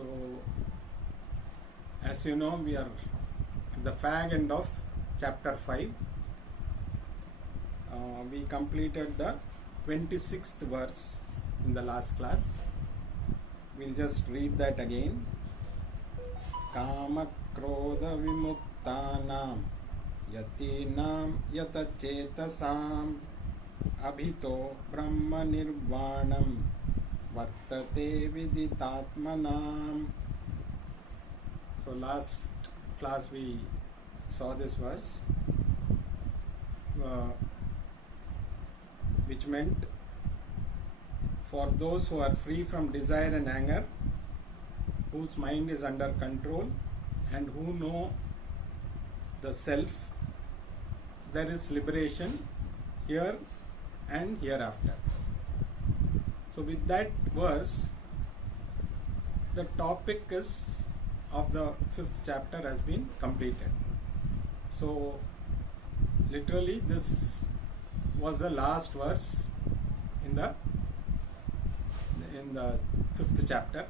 So, as you know, we are at the fag end of chapter 5. We completed the 26th verse in the last class. We'll just read that again. Kama krodha vimuktanam yatinam yatachetasam abhito brahma nirvanam vartate viditatmanam. So last class we saw this verse, which meant for those who are free from desire and anger, whose mind is under control and who know the self, there is liberation here and hereafter. So with that verse, the topic is of the 5th chapter has been completed. So literally this was the last verse in the 5th chapter,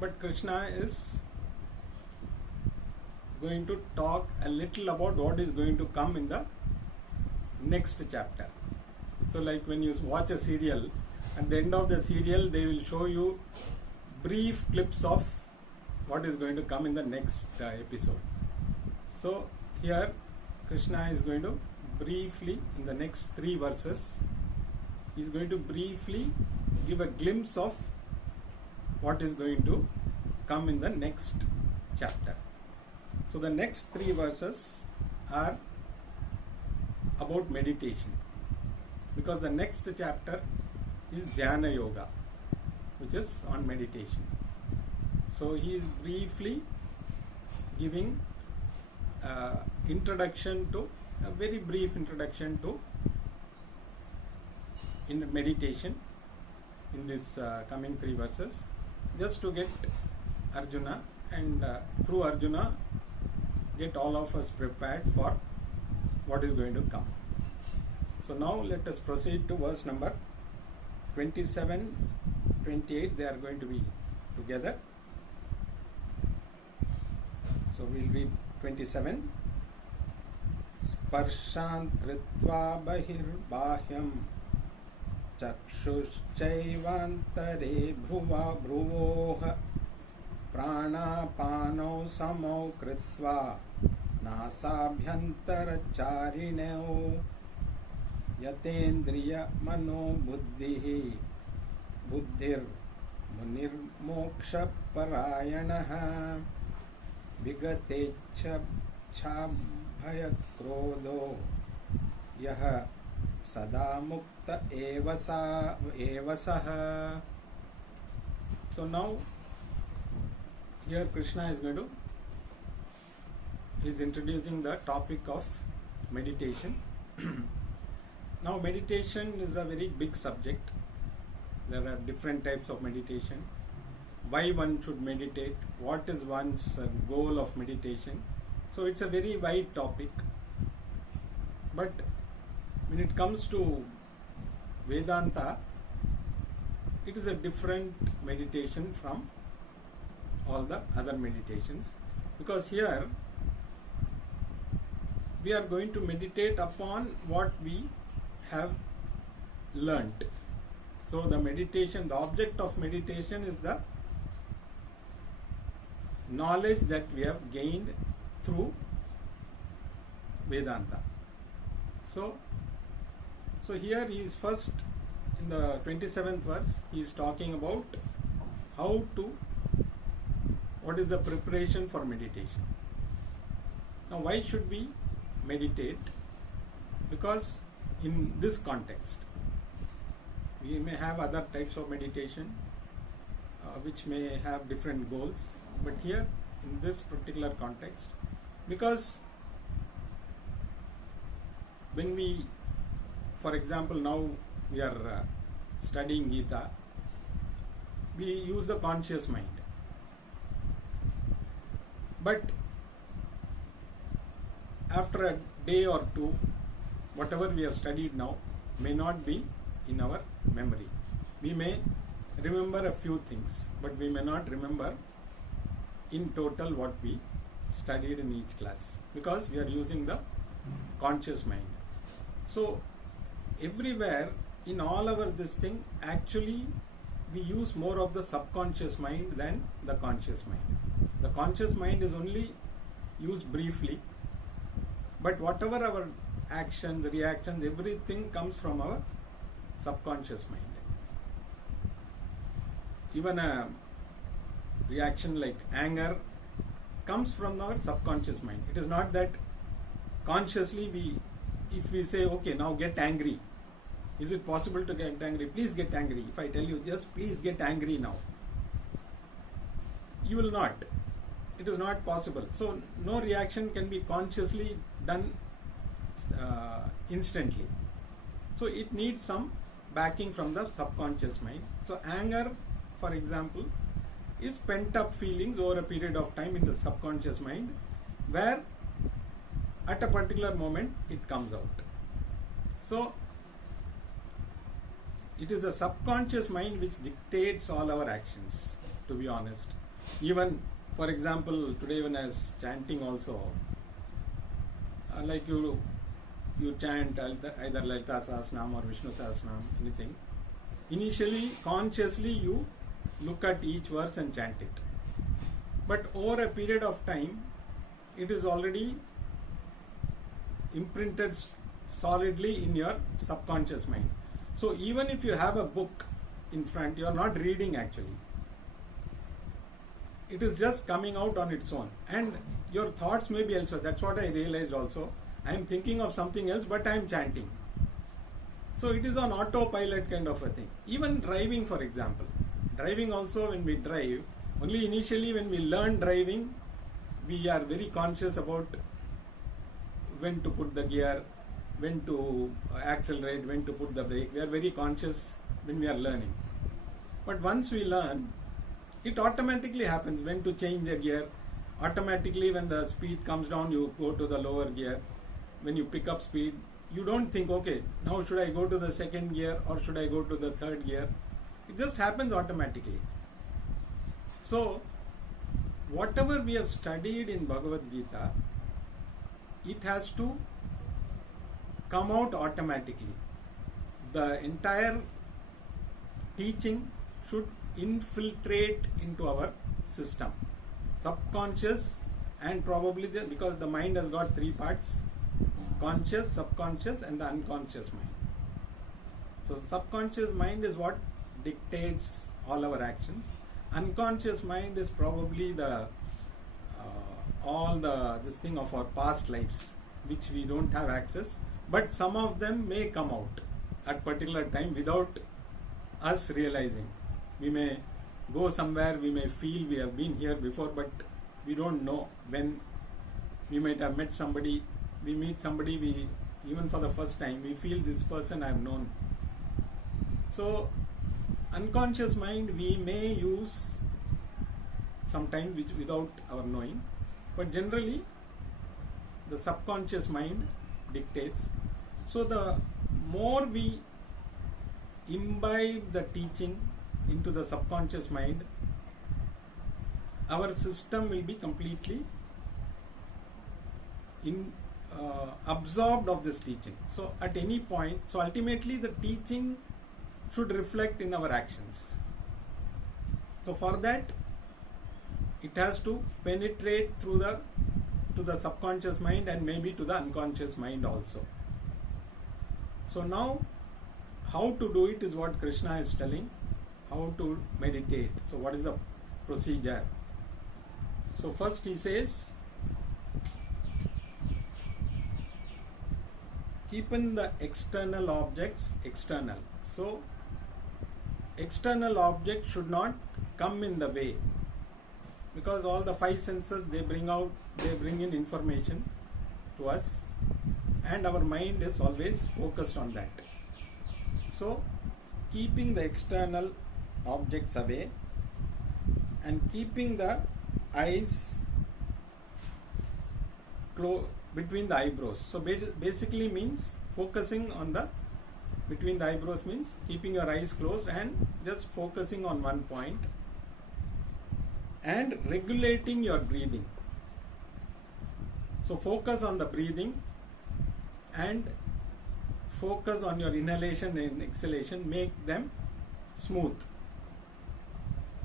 but Krishna is going to talk a little about what is going to come in the next chapter. So like when you watch a serial, at the end of the serial they will show you brief clips of what is going to come in the next episode. So here Krishna is going to briefly, in the next 3 verses, he is going to briefly give a glimpse of what is going to come in the next chapter. So the next 3 verses are about meditation, because the next chapter is Dhyana Yoga, which is on meditation. So he is briefly giving introduction to, a very brief introduction to in meditation in this coming 3 verses, just to get Arjuna and through Arjuna get all of us prepared for what is going to come. So now let us proceed to verse number 27, 28. They are going to be together. So we'll read 27. Sparshant kritva bahirbahyam chakshushchaivantare bhuva bhuvoha pranapano samau kritva nasabhyantaracharino yatendriya mano buddhihi buddhir munirmoksha parayanaha vigatecha bhayakrodho yaha sada mukta evasaha. So now here Krishna is introducing the topic of meditation. Now meditation is a very big subject. There are different types of meditation. Why one should meditate? What is one's goal of meditation? So it's a very wide topic. But when it comes to Vedanta, it is a different meditation from all the other meditations, because here we are going to meditate upon what we have learnt. So the meditation, the object of meditation is the knowledge that we have gained through Vedanta. So here he is first, in the 27th verse, he is talking about what is the preparation for meditation. Now why should we meditate? Because in this context, we may have other types of meditation which may have different goals, but here in this particular context, because when we, for example, now we are studying Gita, we use the conscious mind, but after a day or two, whatever we have studied now may not be in our memory. We may remember a few things, but we may not remember in total what we studied in each class, because we are using the conscious mind. So everywhere in all our this thing, actually we use more of the subconscious mind than the conscious mind. The conscious mind is only used briefly, but whatever our actions, reactions, everything comes from our subconscious mind. Even a reaction like anger comes from our subconscious mind. It is not that consciously if we say, okay, now get angry. Is it possible to get angry? Please get angry. If I tell you, just please get angry now, you will not. It is not possible. So no reaction can be consciously done instantly. So it needs some backing from the subconscious mind. So anger, for example, is pent up feelings over a period of time in the subconscious mind, where at a particular moment it comes out. So it is the subconscious mind which dictates all our actions, to be honest. Even, for example, today when I was chanting also, like you chant either Lalita Sahasranam or Vishnu Sahasranam, anything. Initially, consciously you look at each verse and chant it. But over a period of time, it is already imprinted solidly in your subconscious mind. So even if you have a book in front, you are not reading actually. It is just coming out on its own. And your thoughts may be elsewhere. That's what I realized also. I am thinking of something else, but I am chanting. So it is on autopilot kind of a thing. Even driving, for example. Driving also, when we drive, only initially when we learn driving, we are very conscious about when to put the gear, when to accelerate, when to put the brake. We are very conscious when we are learning. But once we learn, it automatically happens when to change the gear. Automatically when the speed comes down, you go to the lower gear. When you pick up speed, you don't think, okay, now should I go to the second gear or should I go to the third gear? It just happens automatically. So whatever we have studied in Bhagavad Gita, it has to come out automatically. The entire teaching should infiltrate into our system, subconscious, and probably because the mind has got three parts: conscious, subconscious, and the unconscious mind. So subconscious mind is what dictates all our actions. Unconscious mind is probably the this thing of our past lives, which we don't have access, but some of them may come out at particular time without us realizing. We may go somewhere, we may feel we have been here before, but we don't know when. We might have met somebody, we meet somebody, we even for the first time, we feel this person I have known. So unconscious mind we may use sometimes without our knowing, but generally the subconscious mind dictates. So the more we imbibe the teaching into the subconscious mind, our system will be completely absorbed of this teaching. So at any point, so ultimately the teaching should reflect in our actions. So for that, it has to penetrate through to the subconscious mind and maybe to the unconscious mind also. So now, how to do it is what Krishna is telling, how to meditate. So what is the procedure? So first he says, keeping the external objects external. So external objects should not come in the way, because all the five senses, they bring in information to us, and our mind is always focused on that. So keeping the external objects away and keeping the eyes between the eyebrows. So basically means focusing on the Between the eyebrows means keeping your eyes closed and just focusing on one point and regulating your breathing. So focus on the breathing and focus on your inhalation and exhalation, make them smooth.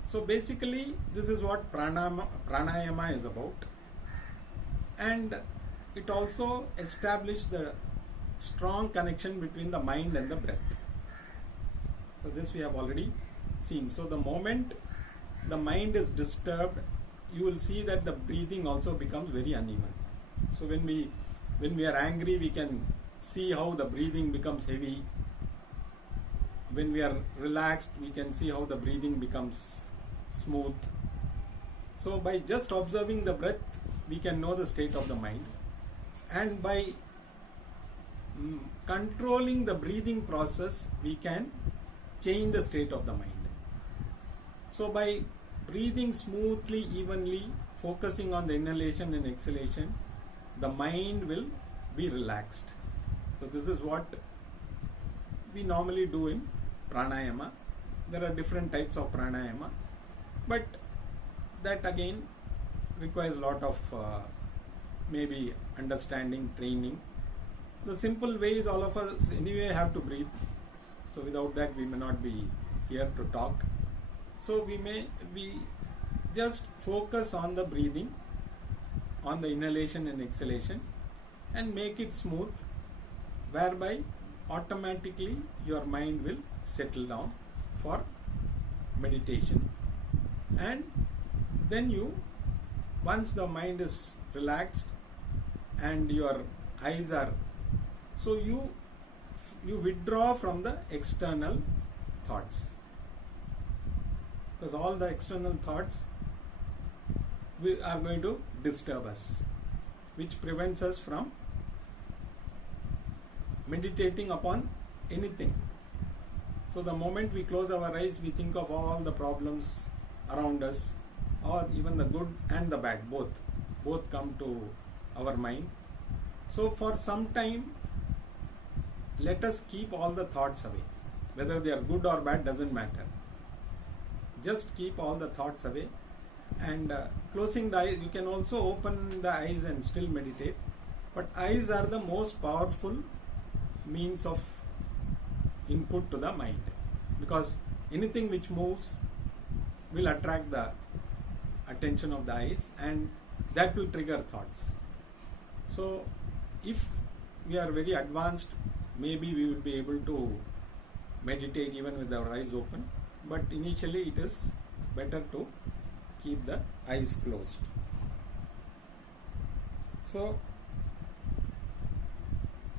So basically this is what pranayama is about, and it also established the strong connection between the mind and the breath. So this we have already seen. So the moment the mind is disturbed, you will see that the breathing also becomes very uneven. So when we are angry, we can see how the breathing becomes heavy. When we are relaxed, we can see how the breathing becomes smooth. So by just observing the breath, we can know the state of the mind, and by controlling the breathing process, we can change the state of the mind. So by breathing smoothly, evenly, focusing on the inhalation and exhalation, the mind will be relaxed. So this is what we normally do in pranayama. There are different types of pranayama, but that again requires a lot of maybe understanding, training. The simple way is all of us anyway have to breathe. So without that we may not be here to talk. So we just focus on the breathing, on the inhalation and exhalation, and make it smooth, whereby automatically your mind will settle down for meditation. And then once the mind is relaxed and your eyes are, so you withdraw from the external thoughts, because all the external thoughts are going to disturb us, which prevents us from meditating upon anything. So the moment we close our eyes, we think of all the problems around us, or even the good and the bad, both come to our mind. So for some time, let us keep all the thoughts away. Whether they are good or bad doesn't matter. Just keep all the thoughts away, and closing the eyes. You can also open the eyes and still meditate, but eyes are the most powerful means of input to the mind, because anything which moves will attract the attention of the eyes, and that will trigger thoughts. So if we are very advanced, maybe we will be able to meditate even with our eyes open, but initially it is better to keep the eyes closed. So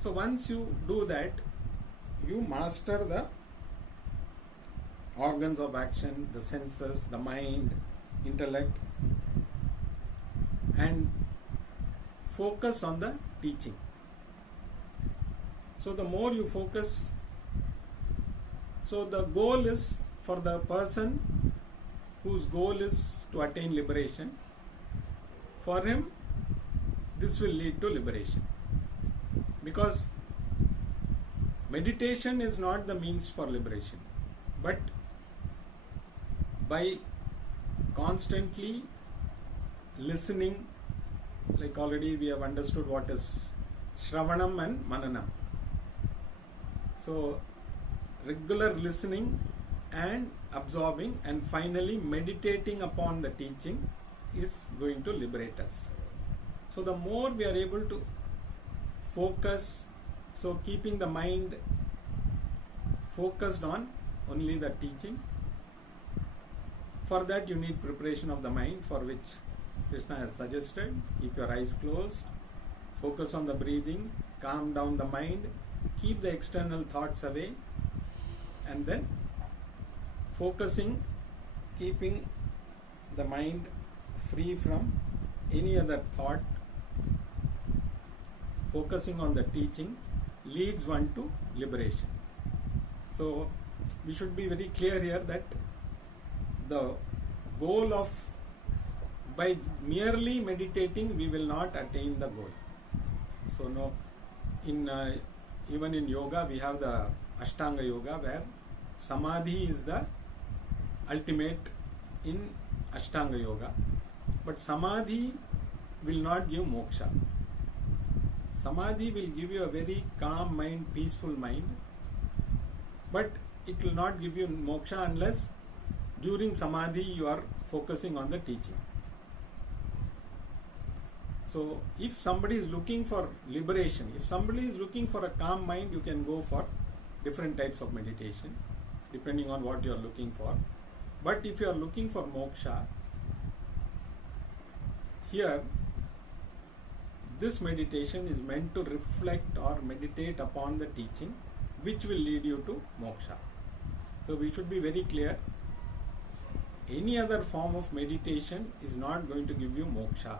once you do that, you master the organs of action, the senses, the mind, intellect, and focus on the teaching. So the more you focus, so the goal is for the person whose goal is to attain liberation, for him this will lead to liberation, because meditation is not the means for liberation, but by constantly listening, like already we have understood what is Shravanam and Mananam. So regular listening and absorbing and finally meditating upon the teaching is going to liberate us. So the more we are able to focus, so keeping the mind focused on only the teaching, for that you need preparation of the mind, for which Krishna has suggested. Keep your eyes closed, focus on the breathing, calm down the mind, keep the external thoughts away, and then focusing, keeping the mind free from any other thought, focusing on the teaching, leads one to liberation. So we should be very clear here that the goal of, by merely meditating we will not attain the goal. So no, in even in yoga we have the Ashtanga Yoga, where Samadhi is the ultimate in Ashtanga Yoga. But Samadhi will not give moksha. Samadhi will give you a very calm mind, peaceful mind, but it will not give you moksha unless during Samadhi you are focusing on the teaching. So if somebody is looking for liberation, if somebody is looking for a calm mind, you can go for different types of meditation depending on what you are looking for. But if you are looking for moksha, here this meditation is meant to reflect or meditate upon the teaching which will lead you to moksha. So we should be very clear. Any other form of meditation is not going to give you moksha.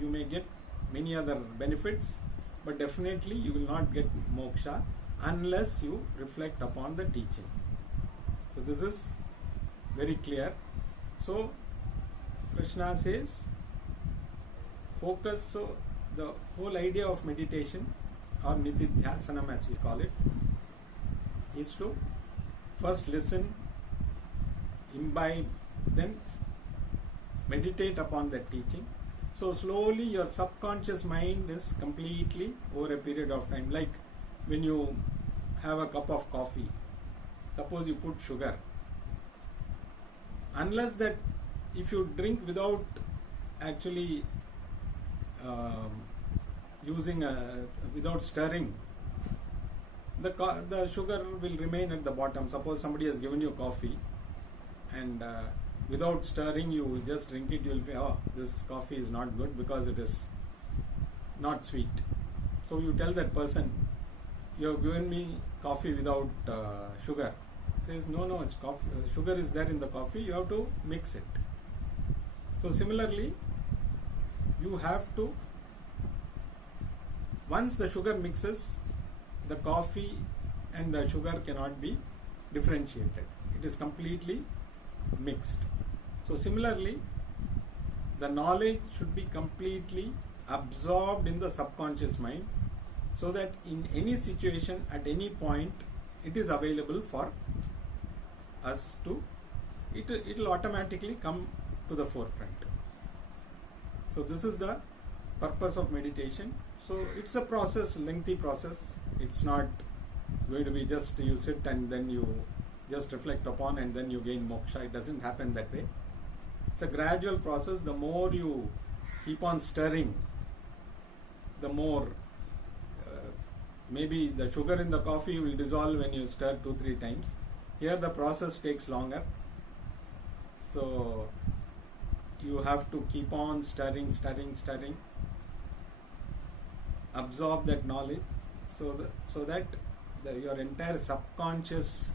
You may get many other benefits, but definitely you will not get moksha unless you reflect upon the teaching. So this is very clear. So Krishna says, focus. So the whole idea of meditation, or nitidhyasanam as we call it, is to first listen, imbibe, then meditate upon that teaching. So slowly your subconscious mind is completely, over a period of time, like when you have a cup of coffee, suppose you put sugar, unless that, if you drink without actually without stirring, the sugar will remain at the bottom. Suppose somebody has given you coffee and without stirring you just drink it, you will feel, oh, this coffee is not good because it is not sweet. So you tell that person, you have given me coffee without sugar. He says, no, it's coffee. Sugar is there in the coffee, you have to mix it. So similarly, you have to, once the sugar mixes, the coffee and the sugar cannot be differentiated. It is completely mixed. So similarly, the knowledge should be completely absorbed in the subconscious mind, so that in any situation, at any point, it is available for us to, it will automatically come to the forefront. So this is the purpose of meditation. So it's a process, lengthy process. It's not going to be just you sit and then you just reflect upon and then you gain moksha. It doesn't happen that way. It's a gradual process. The more you keep on stirring, the more maybe the sugar in the coffee will dissolve when you stir 2-3 times. Here the process takes longer. So you have to keep on stirring, absorb that knowledge, so that your entire subconscious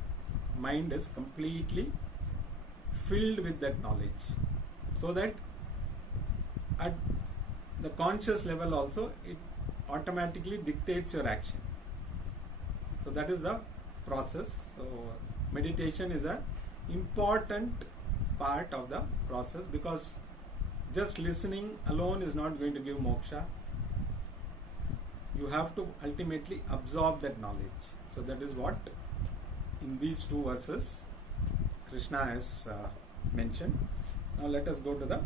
mind is completely filled with that knowledge, so that at the conscious level also it automatically dictates your action. So that is the process. So meditation is an important part of the process, because just listening alone is not going to give moksha. You have to ultimately absorb that knowledge. So that is what in these 2 verses Krishna has mentioned. Now let us go to the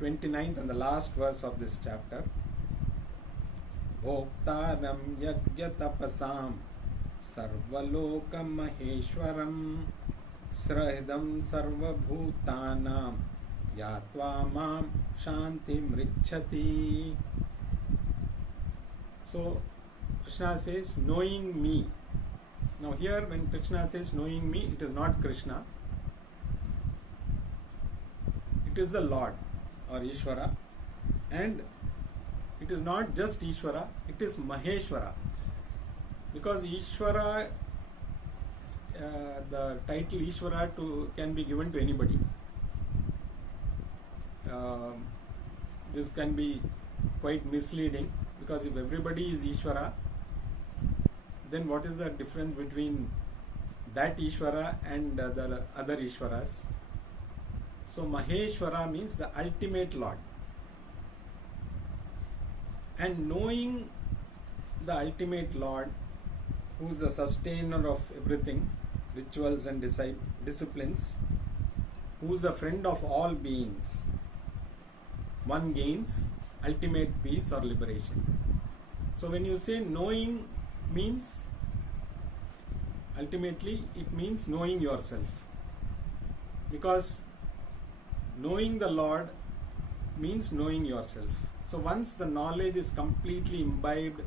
29th and the last verse of this chapter. Bhoktaram yajya tapasam sarvalokam maheshwaram srahidam sarvabhutanam yatva mam shantim richati. So Krishna says, knowing me. Now here when Krishna says knowing me, it is not Krishna. It is the Lord or Ishvara. And it is not just Ishvara, it is Maheshwara. Because Ishvara, the title Ishvara can be given to anybody. This can be quite misleading, because if everybody is Ishvara, then what is the difference between that Ishvara and the other Ishvaras? So Maheshwara means the ultimate Lord. And knowing the ultimate Lord, who is the sustainer of everything, rituals and disciplines, who is the friend of all beings, one gains ultimate peace or liberation. So when you say knowing means, ultimately it means knowing yourself, because knowing the Lord means knowing yourself. So once the knowledge is completely imbibed,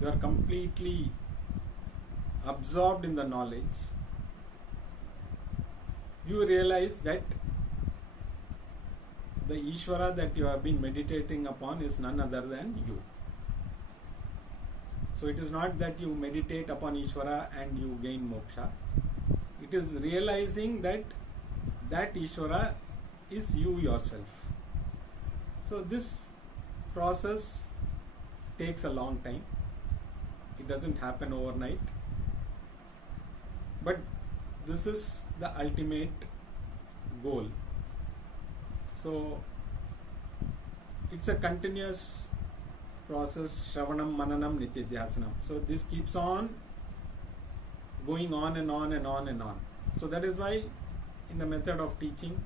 you are completely absorbed in the knowledge, you realize that the Ishvara that you have been meditating upon is none other than you. So it is not that you meditate upon Ishvara and you gain moksha. It is realizing that that Ishvara is you yourself. So this process takes a long time. It doesn't happen overnight. But this is the ultimate goal. So it's a continuous process, Shravanam, Mananam, Nityadhyasanam. So this keeps on going on and on and on and on. So that is why in the method of teaching,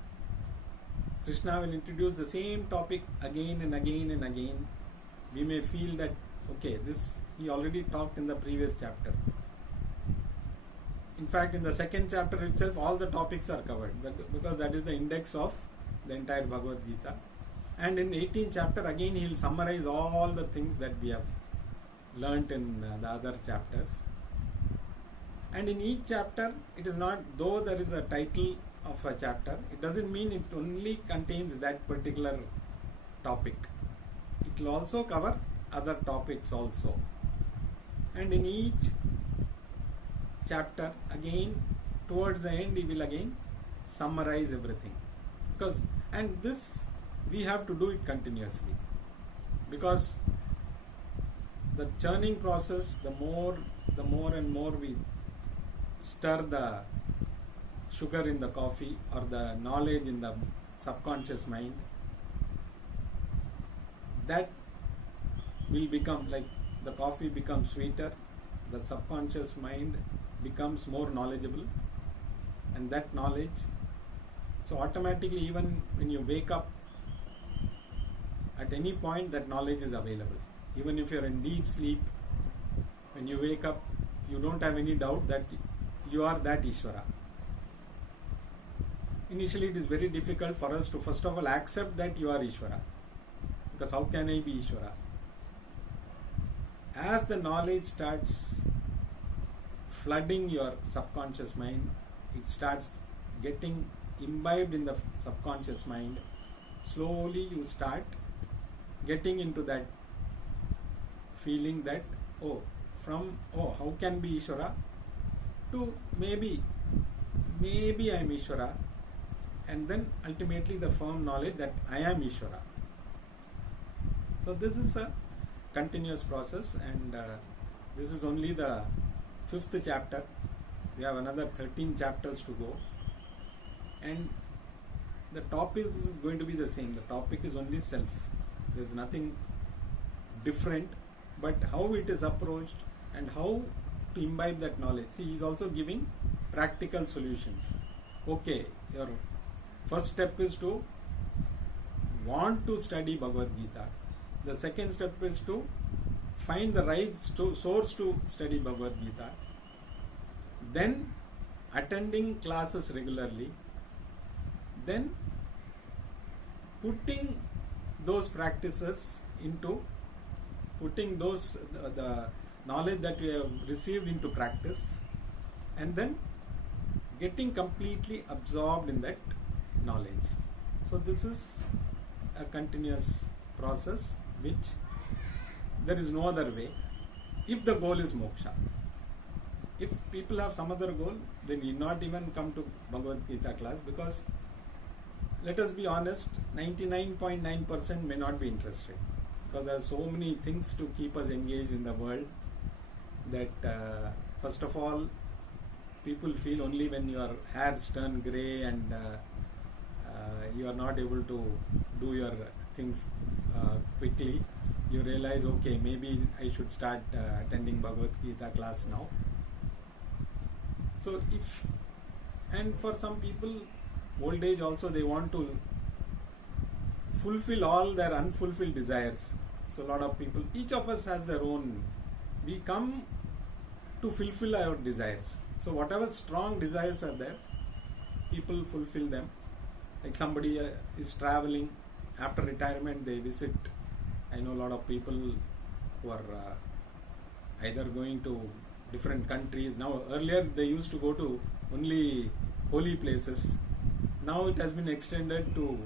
Krishna will introduce the same topic again and again and again. We may feel that, okay, this he already talked in the previous chapter. In fact, in the second chapter itself, all the topics are covered, because that is the index of the entire Bhagavad Gita. And in 18th chapter, again he will summarize all the things that we have learnt in the other chapters. And in each chapter, it is not, though there is a title of a chapter, it doesn't mean it only contains that particular topic. It will also cover other topics also. And in each chapter, again, towards the end, he will again summarize everything. And this, we have to do it continuously. Because the churning process, the more and more we stir the sugar in the coffee or the knowledge in the subconscious mind, that will become like the coffee becomes sweeter, the subconscious mind becomes more knowledgeable, and that knowledge, so automatically even when you wake up, at any point that knowledge is available. Even if you are in deep sleep, when you wake up, you don't have any doubt that you are that Ishvara. Initially it is very difficult for us to first of all accept that you are Ishvara, because how can I be Ishvara? As the knowledge starts flooding your subconscious mind, it starts getting imbibed in the subconscious mind, slowly you start getting into that feeling that, how can be Ishvara, to maybe I am Ishvara, and then ultimately the firm knowledge that I am Ishvara. So this is a continuous process, and this is only the 5th chapter. We have another 13 chapters to go, and the topic is going to be the same. The topic is only self. There is nothing different, but how it is approached and how to imbibe that knowledge. See, he is also giving practical solutions. Okay, your first step is to want to study Bhagavad Gita. The second step is to find the right source to study Bhagavad Gita. Then attending classes regularly. Then putting those practices into, putting those the knowledge that we have received into practice, and then getting completely absorbed in that knowledge. So this is a continuous process, which there is no other way if the goal is moksha. If people have some other goal, they need not even come to Bhagavad Gita class, because let us be honest, 99.9% may not be interested, because there are so many things to keep us engaged in the world that first of all, people feel only when your hairs turn grey and you are not able to do your things quickly, you realize, okay, maybe I should start attending Bhagavad Gita class now. So and for some people, old age also, they want to fulfill all their unfulfilled desires. So a lot of people, each of us has their own, we come to fulfill our desires. So whatever strong desires are there, people fulfill them. Like somebody is traveling, after retirement they visit. I know a lot of people who are either going to different countries. Now earlier they used to go to only holy places. Now it has been extended to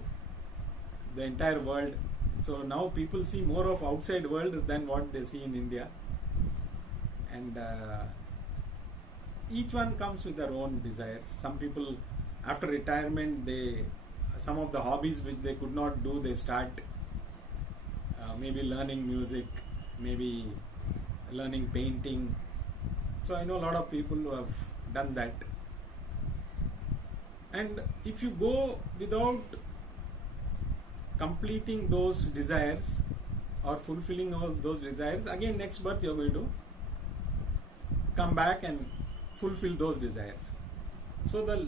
the entire world. So now people see more of outside world than what they see in India. And each one comes with their own desires. Some people after retirement, some of the hobbies which they could not do, they start maybe learning music, maybe learning painting. So I know a lot of people who have done that. And if you go without completing those desires or fulfilling all those desires, again next birth you are going to come back and fulfill those desires. So the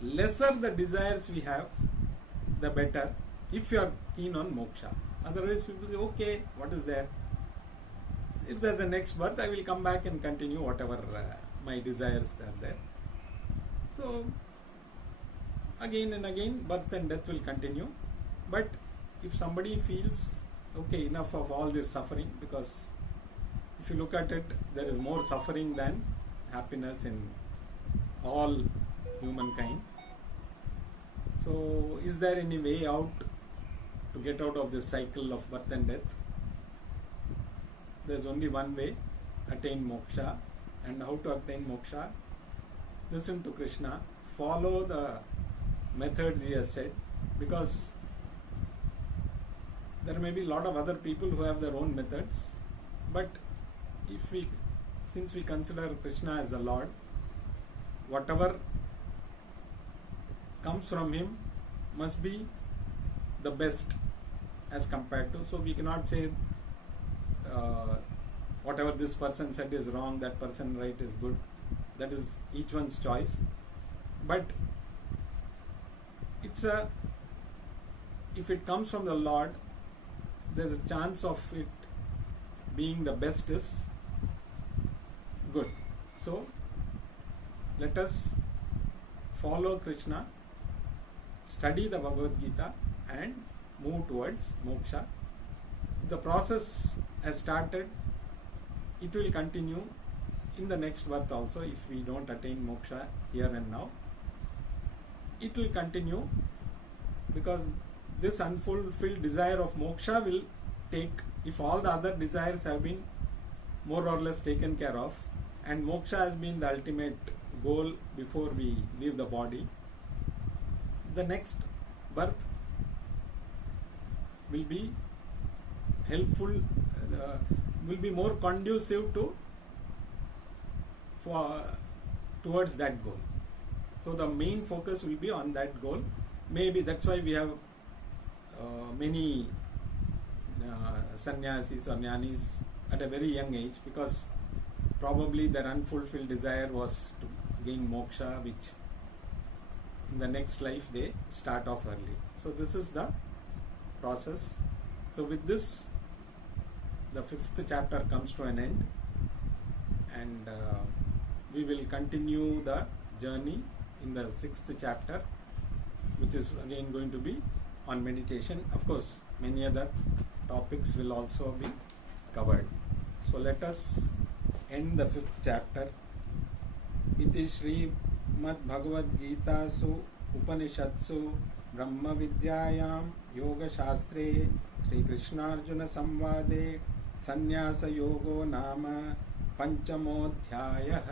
lesser the desires we have, the better, if you are keen on moksha. Otherwise people say, okay, what is there? If there's a next birth, I will come back and continue whatever my desires are there. So again and again, birth and death will continue. But if somebody feels, okay, enough of all this suffering, because if you look at it, there is more suffering than happiness in all humankind. So is there any way out to get out of this cycle of birth and death? There's only one way, attain moksha. And how to attain moksha? Listen to Krishna, follow the methods he has said, because there may be a lot of other people who have their own methods, but since we consider Krishna as the Lord, whatever comes from him must be the best as compared to, so we cannot say whatever this person said is wrong, that person right is good. That is each one's choice. But if it comes from the Lord, there's a chance of it being the best is good. So let us follow Krishna, study the Bhagavad Gita and move towards moksha. The process has started. It will continue in the next birth also. If we don't attain moksha here and now, it will continue, because this unfulfilled desire of moksha will take, if all the other desires have been more or less taken care of, and moksha has been the ultimate goal before we leave the body, the next birth will be helpful, will be more conducive towards that goal. So the main focus will be on that goal. Maybe that's why we have many sannyasis or jnanis at a very young age, because probably their unfulfilled desire was to gain moksha, which in the next life they start off early. So this is the process. So with this, the 5th chapter comes to an end, and we will continue the journey in the 6th chapter, which is again going to be on meditation. Of course, many other topics will also be covered. So let us end the 5th chapter. Iti Srimad Bhagavad Gita su Upanishatsu Brahma Vidyayam Yoga Shastre Sri Krishna Arjuna Samvade Sannyasa Yogo Nama Panchamodhyayah.